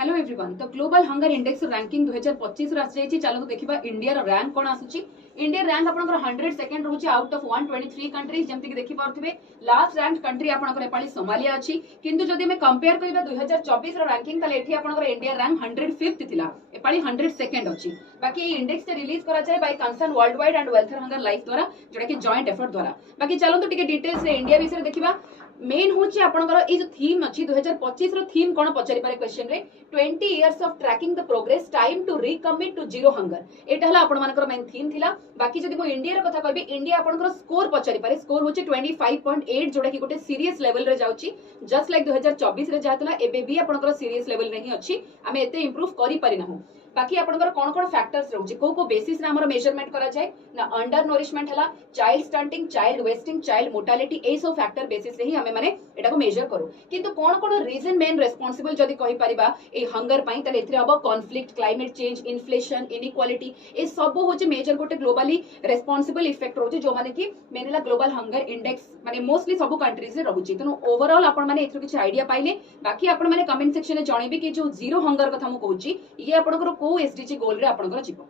Hello everyone. तो global hunger index ranking 2025 रो आसी चलो देखिबा इंडिया रो रैंक कोन आसुची। इंडिया रैंक आपनकर 100 सेकंड रहउची आउट ऑफ 123 कंट्रीज जेमति कि देखि पारथिबे। लास्ट रैंक कंट्री आपनकर नेपाली सोमालिया अछि, किंतु जदि मे कंपेयर करबा 2024 रो रैंकिंग तले एठी आपनकर इंडिया रैंक 105th थिला, एपाली 100 सेकंड अछि। बाकी ए इंडेक्स से रिलीज करा जाय by Concern Worldwide and welfare hunger life द्वारा, जोटा कि जॉइंट एफर्ट द्वारा। बाकी चलो तो टिके डिटेल्स रे इंडिया विषय देखिबा। मेन होची आपनकर ए जो थीम अछि 2025 रो थीम कोन पचारि पारे क्वेश्चन रे 20 years of tracking the progress time to recommit to zero hunger एटा हला आपण मानकर मेन थीम थिला। बाकी जदि मो इंडिया रे कथा कहबी, इंडिया आपनकर स्कोर पचारि पारे। स्कोर होची 25.8 जोटा कि गोटे सीरियस लेवल रे जाउची। जस्ट लाइक 2024 रे जातला एबे भी आपनकर सीरियस लेवल रे ही अछि। आमे एते इंप्रूव करि पारि नाहु। बाकी आपनकर कोन कोन फैक्टर्स रहउची, को बेसिस रे हमर मेजरमेंट करा जाय ना, अंडर नरिशमेंट हला, child stunting, child wasting, child mortality, ए सब फैक्टर बेसिस रे ही हमें माने एटा को मेजर करू। किंतु कोन रीजन मेन रेस्पोंसिबल जदि कहि परिबा ए हंगर पई तले एथरे अब conflict, climate change, inflation, inequality, ए सब होचे मेजर गोटे ग्लोबली रेस्पोंसिबल इफेक्ट होचे जो माने कि मेनला ग्लोबल हंगर इंडेक्स माने मोस्टली सब कंट्रीज रे रहउची। तनो ओवरऑल आपण माने एथरो किछ आईडिया पाइले। बाकी आपण माने कमेंट सेक्शन रे जणेबी कि जो जीरो हंगर कथा मु कहूची ये आपनकर को एसडीजी गोल रे आपनकर जीवो।